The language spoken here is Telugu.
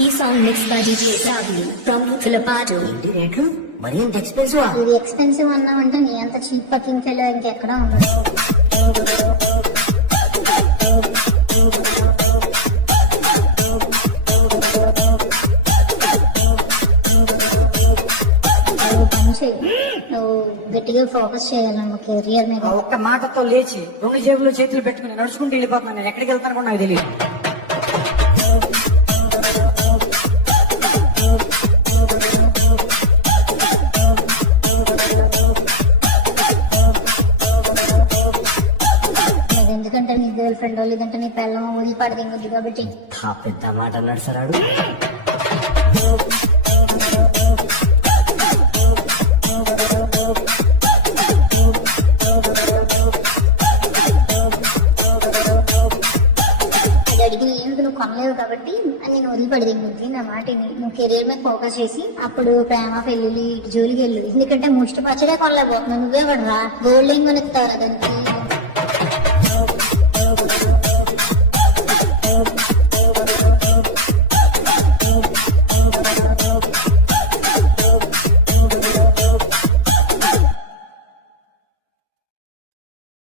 ఈ song mix by DJ Ravi from Filipado. ఏంటి రేట్లు మరి ఇంత ఎక్స్పెన్సివ్? ఇది ఎక్స్పెన్సివ్ అన్నామంటే నీ అంత చీప్ పకింగ్ ఫెలో ఇంకెక్కడా ఉండదు. నువ్వు గట్టిగా ఫోకస్ చేయాలి మా కెరియర్ మీద. ఒక్క మాటతో లేచి 2 జేబుల్లో చేతులు పెట్టుకుని నడుచుకుంటూ వెళ్ళిపోతున్నాను. నేను ఎక్కడికి వెళ్తాను కూడా నాకు తెలియదు. ఎందుకంటే నీ గర్ల్ ఫ్రెండ్ లేదంటే నీ పిల్లం వదిలి పడదింగుద్ది కాబట్టి. పెద్ద మాట అన్నాడు సరాడు. అడిగిన ఏంటి నువ్వు కొనలేవు కాబట్టి నేను వదిలిపడదింగుద్ది. నా మాట నువ్వు కెరీర్ మీద ఫోకస్ చేసి అప్పుడు ప్రేమ పెళ్లి జోలికి వెళ్ళు. ఎందుకంటే ముష్టి పచ్చడే కొనలేకపోతున్నావు. నువ్వే పడరా గోల్డ్ ఏం కొనిస్తావురా దానికి.